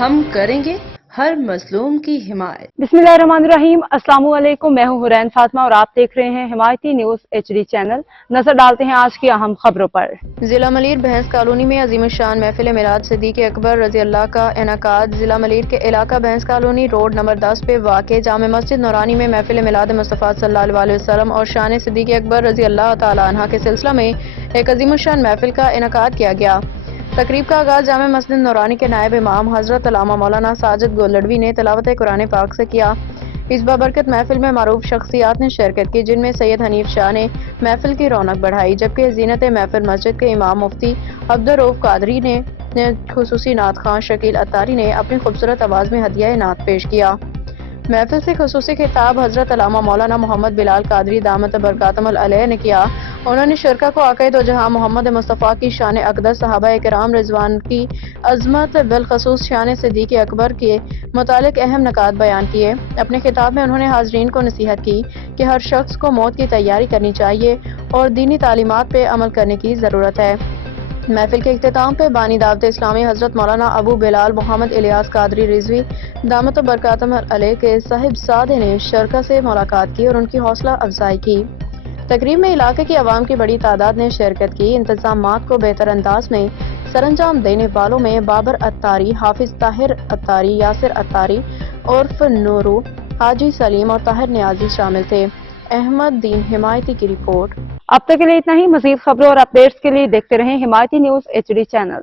ہم کریں گے ہر مظلوم کی حمایت۔ بسمillahirrahmanirrahim، السلام علیکم، میں ہوں حرین فاطمہ اور آپ دیکھ رہے ہیں حمایتی نیوز HD چینل۔ نظر ڈالتے ہیں آج کی اہم خبروں پر۔ ضلع ملیر بھینس کالونی میں عظیم الشان محفل میلاد صدیق اکبر رضی اللہ کا انعقاد۔ ضلع ملیر کے علاقہ بھینس کالونی روڈ نمبر 10 پہ واقع جامع مسجد نورانی میں محفل میلاد مصطفیٰ صلی اللہ علیہ وسلم اور شان صدیق اکبر رضی اللہ تعالیٰ عنہ کے سلسلہ میں ایک عظیم الشان محفل کا انعقاد کیا گیا۔ تقریب کا آغاز جامع مسجد نورانی کے نائب امام حضرت علامہ مولانا ساجد گولڑوی نے تلاوت قرآن پاک سے کیا۔ اس بابرکت محفل میں معروف شخصیات نے شرکت کی، جن میں سید حنیف شاہ نے محفل کی رونق بڑھائی، جبکہ زینت محفل مسجد کے امام مفتی عبدالرؤف قادری نے خصوصی نعت خواں شکیل اتاری نے اپنی خوبصورت آواز میں ہدیہ نعت پیش کیا۔ محفل سے خصوصی خطاب حضرت علامہ مولانا محمد بلال قادری دامت برکاتہم العلیہ نے کیا۔ انہوں نے شرکا کو آقائے دو جہاں محمد مصطفیٰ کی شان اقدس، صحابہ کرام رضوان کی عظمت، بالخصوص شان صدیق اکبر کے متعلق اہم نکات بیان کیے۔ اپنے خطاب میں انہوں نے حاضرین کو نصیحت کی کہ ہر شخص کو موت کی تیاری کرنی چاہیے اور دینی تعلیمات پہ عمل کرنے کی ضرورت ہے۔ محفل کے اختتام پہ بانی دعوت اسلامی حضرت مولانا ابو بلال محمد الیاس قادری رضوی دامت برکاتہم العلیہ کے صاحبزادے نے شرکا سے ملاقات کی اور ان کی حوصلہ افزائی کی۔ تقریب میں علاقے کی عوام کی بڑی تعداد نے شرکت کی۔ انتظامات کو بہتر انداز میں سرانجام دینے والوں میں بابر اتاری، حافظ طاہر اتاری، یاسر اتاری، عرف نورو، حاجی سلیم اور طاہر نیازی شامل تھے۔ احمد دین حمایتی کی رپورٹ۔ اب تک کے لیے اتنا ہی۔ مزید خبروں اور اپڈیٹس کے لیے دیکھتے رہیں حمایتی نیوز HD چینل۔